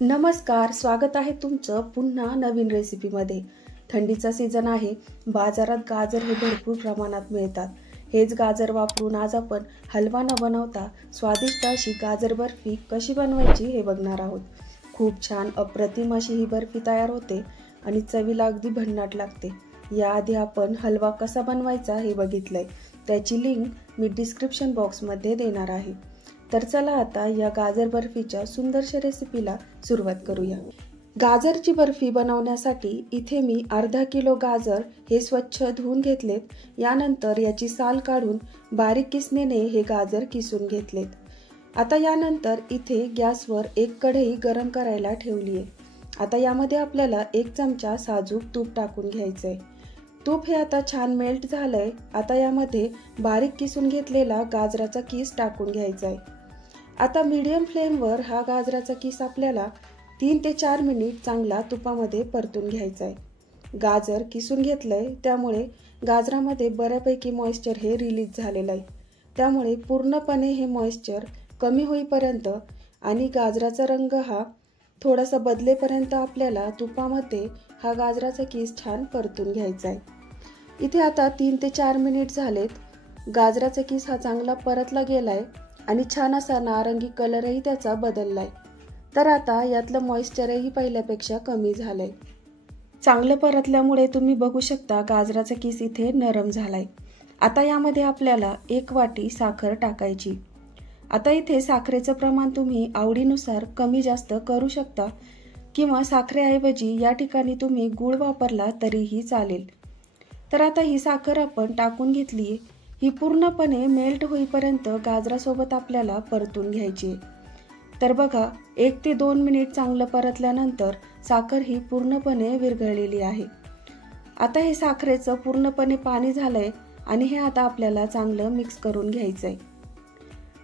नमस्कार, स्वागत आहे तुमचं पुन्हा नवीन रेसिपीमध्ये। थंडीचा सीझन आहे, बाजारात गाजर हे भरपूर प्रमाणात मिळतात। हेच गाजर वापरून आज आपण हलवा न बनवता स्वादिष्ट अशी गाजर बर्फी कशी बनवायची हे बघणार आहोत। खूप छान अप्रतिम अशी ही बर्फी तयार होते आणि चवीला अगदी भन्नाट लागते। याआधी आपण हलवा कसा बनवायचा हे बघितलंय, त्याची लिंक मी डिस्क्रिप्शन बॉक्समध्ये देणार आहे। तर चला आता या गाजर बर्फीच्या सुंदरशा रेसिपीला सुरुवात करूया। गाजरची बर्फी बनवण्यासाठी इथे मी अर्धा किलो गाजर हे स्वच्छ धुवून घेतलेत। यानंतर याची साल काढून बारीक किसणीने हे गाजर किसून घेतलेत। आता यानंतर इथे गॅसवर एक कढई गरम करायला ठेवली आहे। आता यामध्ये आपल्याला 1 चमचा साजूक तूप टाकून घ्यायचंय। तूप हे आता छान मेल्ट झालंय। आता यामध्ये बारीक किसून घेतलेला गाजराचा किस टाकून घ्यायचा आहे। आता मीडियम फ्लेमवर हा गाजराचा किस आपल्याला 3 ते 4 मिनिट चांगला तुपामध्ये परतून घ्यायचा आहे। गाजर किसून घेतलंय, त्यामुळे गाजरामध्ये बऱ्यापैकी मॉइश्चर हे रिलीज झालेलं आहे। त्यामुळे पूर्णपणे हे मॉइश्चर कमी होईपर्यंत आणि गाजराचा रंग हा थोडासा बदलेपर्यंत आपल्याला तुपामध्ये हा गाजराचा किस छान परतून घ्यायचा आहे। इथे आता 3 ते 4 मिनिट झालेत। गाजराचा किस हा चांगला परतला गेलाय आणि छान असा नारंगी कलरही त्याचा बदललाय। तर आता यातलं मॉइश्चरही पहिल्यापेक्षा कमी झालंय। चांगलं परतल्यामुळे तुम्ही बघू शकता गाजराचा किस इथे नरम झालाय। आता यामध्ये आपल्याला 1 वाटी साखर टाकायची। आता इथे साखरेचं प्रमाण तुम्ही आवडीनुसार कमी जास्त करू शकता किंवा साखरेऐवजी या ठिकाणी तुम्ही गूळ वापरला तरीही चालेल। तर आता ही साखर आपण टाकून घेतली। ही पूर्णपणे मेल्ट होईपर्यंत गाजरासोबत आपल्याला परतून घ्यायची। तर बघा, 1 ते 2 मिनिट चांगलं परतल्यानंतर साखर ही पूर्णपणे विरघळलेली आहे। आता हे साखरेचं पूर्णपणे पाणी झालंय आणि हे आता आपल्याला चांगलं मिक्स करून घ्यायचंय।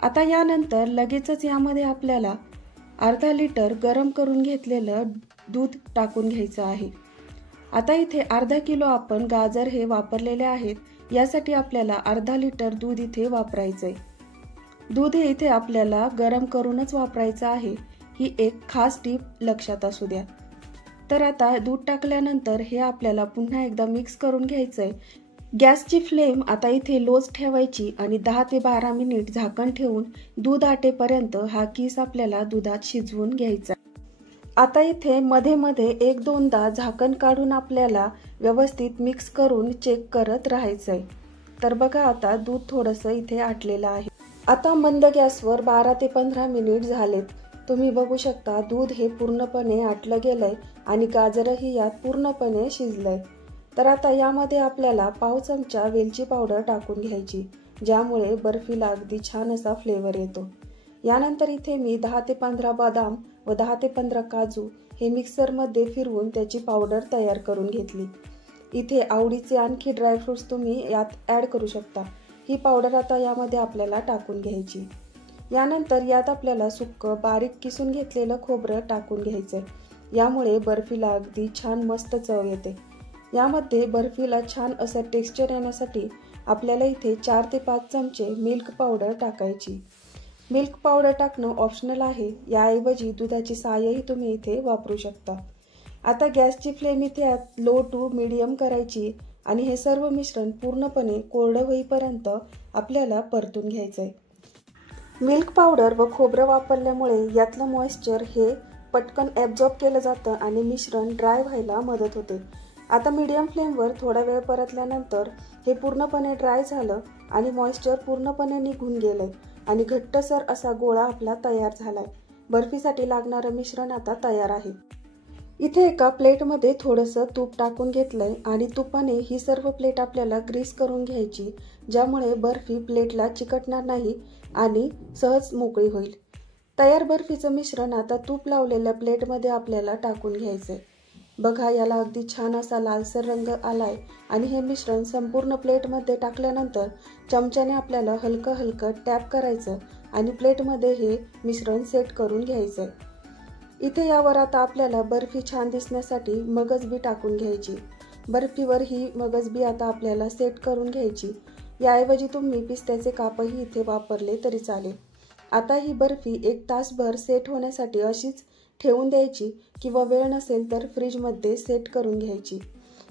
आता यानंतर लगेचच यामध्ये आपल्याला अर्धा लिटर गरम करून घेतलेलं दूध टाकून घ्यायचं आहे। आता इथे अर्धा किलो आपण गाजर हे वापरलेले आहेत, यासाठी आपल्याला अर्धा लिटर दूध इथे वापरायचंय। दूध हे इथे आपल्याला गरम करूनच वापरायचं आहे, ही एक खास टीप लक्षात असू द्या। तर आता दूध टाकल्यानंतर हे आपल्याला पुन्हा एकदा मिक्स करून घ्यायचंय। गॅसची फ्लेम आता इथे लोच ठेवायची आणि 10 ते 12 मिनिट झाकण ठेवून दूध आटेपर्यंत हा किस आपल्याला दुधात शिजवून घ्यायचा। आता इथे मध्ये मध्ये 1-2दा झाकण काढून आपल्याला व्यवस्थित मिक्स करून चेक करत राहायचंय। तर बघा, आता दूध थोडंसं इथे आटलेलं आहे। आता मंद गॅसवर 12 ते 15 मिनिट झालेत। तुम्ही बघू शकता दूध हे पूर्णपणे आटलं गेलंय आणि गाजरही यात पूर्णपणे शिजलंय। तर आता यामध्ये आपल्याला पाव चमचा वेलची पावडर टाकून घ्यायची, ज्यामुळे बर्फीला अगदी छान असा फ्लेवर येतो। यानंतर इथे मी 10 ते 15 बदाम व 10 ते 15 काजू हे मिक्सरमध्ये फिरवून त्याची पावडर तयार करून घेतली। इथे आवडीचे आणखी ड्रायफ्रुट्स तुम्ही यात ॲड करू शकता। ही पावडर आता यामध्ये आपल्याला टाकून घ्यायची। यानंतर यात आपल्याला सुक्कं बारीक किसून घेतलेलं खोबरं टाकून घ्यायचंय। यामुळे बर्फीला अगदी छान मस्त चव येते। यामध्ये बर्फीला छान असं टेक्स्चर येण्यासाठी आपल्याला इथे 4 ते 5 चमचे मिल्क पावडर टाकायची। मिल्क पावडर टाकणं ऑप्शनल आहे, याऐवजी दुधाची सायही तुम्ही इथे वापरू शकता। आता गॅसची फ्लेम इथे लो टू मीडियम करायची आणि हे सर्व मिश्रण पूर्णपणे कोरडं होईपर्यंत आपल्याला परतून घ्यायचंय। मिल्क पावडर व खोबरं वापरल्यामुळे यातलं मॉइश्चर हे पटकन ॲब्झॉर्ब केलं जातं आणि मिश्रण ड्राय व्हायला मदत होते। आता मीडियम फ्लेमवर थोडा वेळ परतल्यानंतर हे पूर्णपणे ड्राय झालं आणि मॉइश्चर पूर्णपणे निघून गेलंय आणि घट्टसर असा गोळा आपला तयार झालाय। बर्फीसाठी लागणारं मिश्रण आता तयार आहे। इथे एका प्लेटमध्ये थोडंसं तूप टाकून घेतलंय आणि तुपाने ही सर्व प्लेट आपल्याला ग्रीस करून घ्यायची, ज्यामुळे बर्फी प्लेटला चिकटणार नाही आणि सहज मोकळी होईल। तयार बर्फीचं मिश्रण आता तूप लावलेल्या प्लेटमध्ये आपल्याला टाकून घ्यायचंय। बघा, याला अगदी छान असा लालसर रंग आलाय आणि हे मिश्रण संपूर्ण प्लेटमध्ये टाकल्यानंतर चमच्याने आपल्याला हलकं हलकं टॅप करायचं आणि प्लेटमध्ये हे मिश्रण सेट करून घ्यायचंय। इथे यावर आता आपल्याला बर्फी छान दिसण्यासाठी मगजबी टाकून घ्यायची। बर्फीवर ही मगजबी आता आपल्याला सेट करून घ्यायची। याऐवजी तुम्ही पिस्त्याचे कापही इथे वापरले तरी चालेल। आता ही बर्फी 1 तासभर सेट होण्यासाठी अशीच ठेवून द्यायची किंवा वेळ नसेल तर फ्रीजमध्ये सेट करून घ्यायची।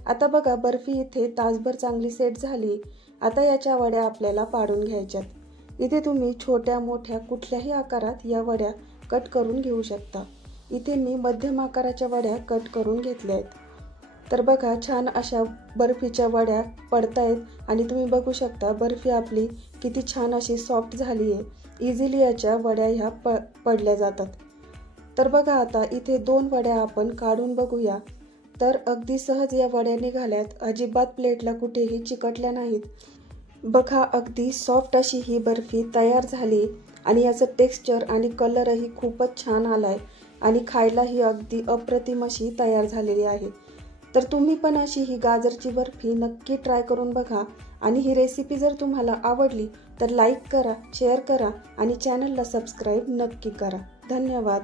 आता बघा बर्फी इथे तासभर चांगली सेट झाली। आता याच्या वड्या आपल्याला पाडून घ्यायच्यात। इथे तुम्ही छोट्या मोठ्या कुठल्याही आकारात या वड्या कट करून घेऊ शकता। इथे मी मध्यम आकाराच्या वड्या कट करून घेतल्या आहेत। तर बघा छान अशा बर्फीच्या वड्या पडतायत आणि तुम्ही बघू शकता बर्फी आपली किती छान अशी सॉफ्ट झाली आहे। इझिली याच्या वड्या ह्या पडल्या जातात। तर बघा आता इथे 2 वड्या आपण काढून बघूया। तर अगदी सहज या वड्या निघाल्यात, अजिबात प्लेटला कुठेही चिकटल्या नाहीत। बघा अगदी सॉफ्ट अशी ही बर्फी तयार झाली आणि याचं टेक्स्चर आणि कलरही खूपच छान आलाय आणि खायलाही अगदी अप्रतिम अशी तयार झालेली आहे। तर तुम्ही पण अशी ही गाजरची बर्फी नक्की ट्राय करून बघा आणि ही रेसिपी जर तुम्हाला आवडली तर लाईक करा, शेअर करा आणि चॅनलला सबस्क्राईब नक्की करा। धन्यवाद।